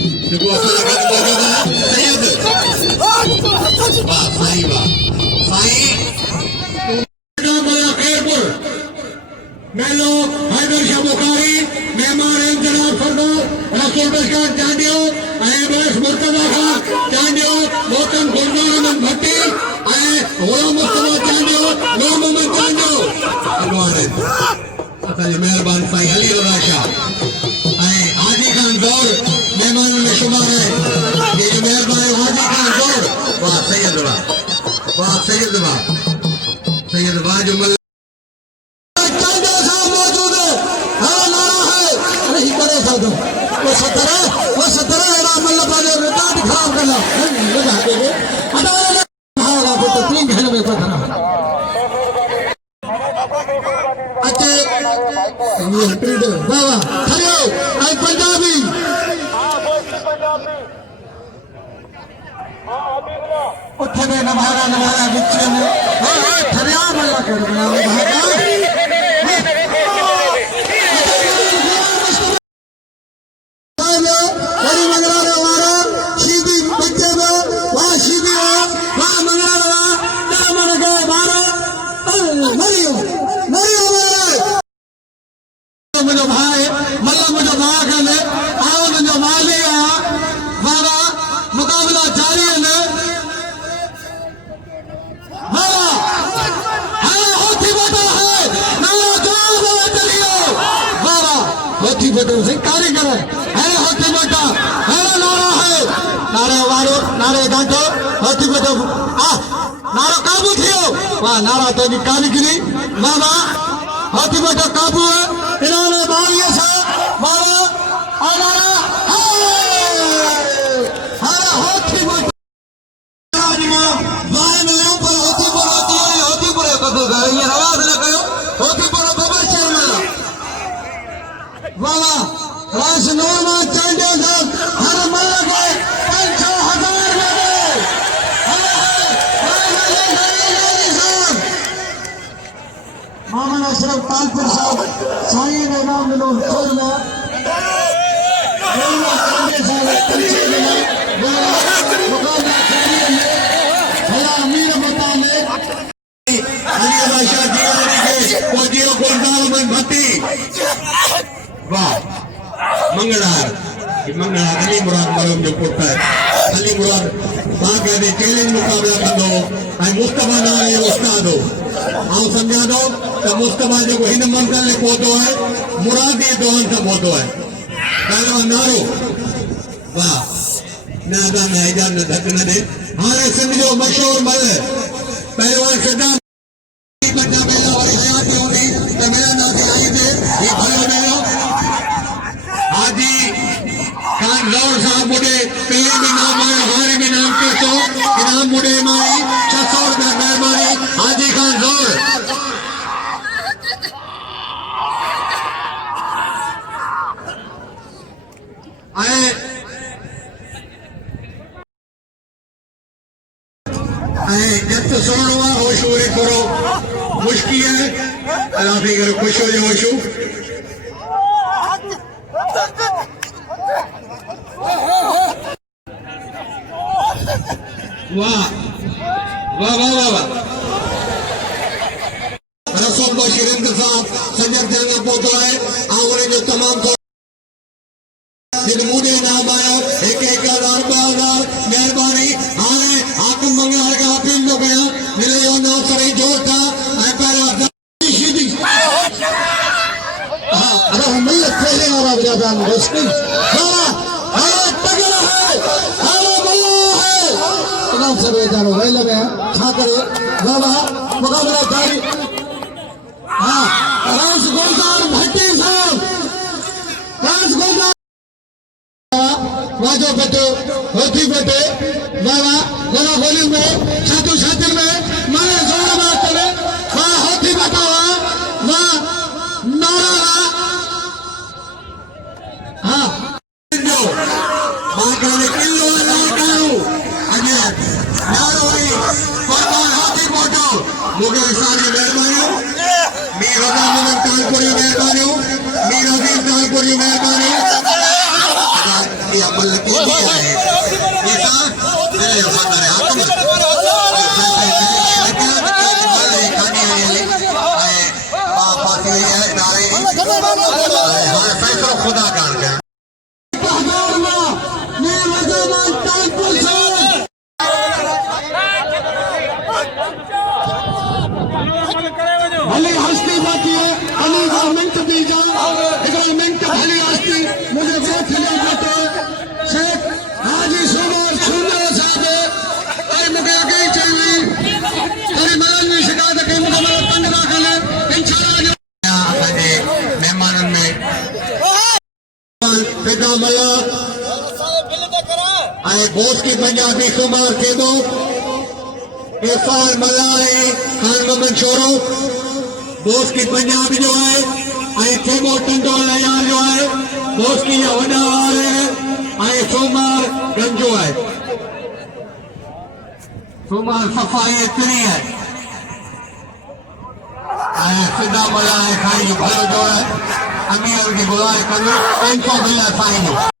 देखो सैयद वाह साईं खैरपुर मैं लोग हैदर शाह बुखारी मेहमान जनाब सरदार रसूल बशकार चांडियो बस मुर्तजा खान चांडियो मोहतरम गुलजार अहमद भट्टी गुलाम मुस्तफा चांडियो गुलाम मोहम्मद चांडियो असांजे मेहरबान साईं अली राशा हाजी खान गौर मेहमान में शुमार है ये जो मेहरबान हाजी खान गौर वाह सैयद वाह जो वो सतरा एड़ा मतलब बाजे रिकॉर्ड खराब करना लगा देंगे हां तो तीन घंटे में पकड़ा अच्छे ये ट्रेडर बाबा खड़े आई पंजाबी उठे में नमारा बिच्चे में खरिया मल्ला कर बना मुझे भाई मल्ला मुझे भाग है आओ जो माली बाबा मुकाबला जारी है बाबा होती बता है नारा जोर चलियो बाबा होती बता से कारीगर है होती बता है नारा है नारे वारो नारे गांठो होती बता नारा काबू थियो वाह नारा तो कारीगरी बाबा होती बता काबू है इन्होंने बारिये से मारा और मारा हरा होती बोल आज में बाहर में ऊपर होती पर कदू गए ये आवाज न करो होती पर बाबा शर्मा वाला राज नोरमा चांडिया साहब हर मल्ला के 5,000 में मोहम्मद अशरफ कानपुर साहब साईं ने नाम मिलो छोड़ना मोहम्मद चांडिया साहब पंचे मिला मुकाबला जारी है भला अमीर बताने अली बादशाह जीवानी के कोजियो गुलजार अहमद भट्टी वाह मंगलार अली मुराद मरम जो पुट है अली मुराद बागे ने चैलेंज मुकाबला कंदो ऐं मुस्तफा नाले उस्ताद हो आउं समझा दो तो मुस्तफा जो हिन मंज़िल में पहुतो है मुरादी दोहन से पहुतो है पहलवान नारो वाह ना गाना इजाज़त न धक न दे हाणे सिंध जो मशहूर मल पहलवान सदा बच्चा मेला और हयाती होनी तो मेरा नाती आई दे ये भलो मेलो हाजी खान गौर साहब मुझे पहले भी नाम आया हारे भी नाम के तो इनाम मुझे माई 600 रुपया मेहरबानी हाजी खान गौर जब सोनो होश पूरे करो मुश्किल है अलाफी करो खुश हो जाओ होशू वाह वाह वाह वाह वाह रसूल बशीर इंतजाम संजय जंग पहुंचो है आउरे जो तमाम जिन मुझे नाम आया 1,000 2,000 मेहरबानी हाने हाकिम मंगल का अपील जो गया मिले यो नाम सही जोर था मैं पहला सीधी हां अरे हम ये पहले वाला बजाता मुश्किल हां तगड़ा है हां बल्ला है इनाम से बेचारो भाई लगे छा करे बाबा मुकाबला जारी हां राज गुलजार भट्टी साहब राज गुलजार वाजो बेटे होती बेटे बाबा जरा होली में छातु छातिर में मारे जोर बात करे वाह होती बतावा वाह नारा हां जो मां कहने किलो ना करो अगे नारो ही कुर्बान होती फोटो मुझे सारी मेहरबानी मीर रज़ा कानपुरी मेहरबानी मीर अजीज कानपुरी मेहरबानी की अमल थींदी आहे इसा ए वफादार हाकम फैसलो खुदा कर गए भली हस्ती बाकी है अली गवर्नमेंट दी जाए गवर्नमेंट भली हस्ती मुझे वोट मिलते शेख हाजी सुमर सुमर साहब आई मुझे आगे चाहिए करीमान में शिकायत के मुझे पंज दाखिल इंशाल्लाह असांजे मेहमाननि में फिदा मला ऐं बोस की पंजाबी सुमार केदो इरफान मला ऐं खान मोहम्मद शोरो बोस की पंजाब जो है ऐं थेमो टंडो लयार जो है बोस की या वॾा वार है ऐं सोमार गंजो है सोमार सफ़ाई एतिरी है फिदा मला ऐं खाई जो भलो जो है अमीर की गुज़ारिश कंदो 500 साईं जो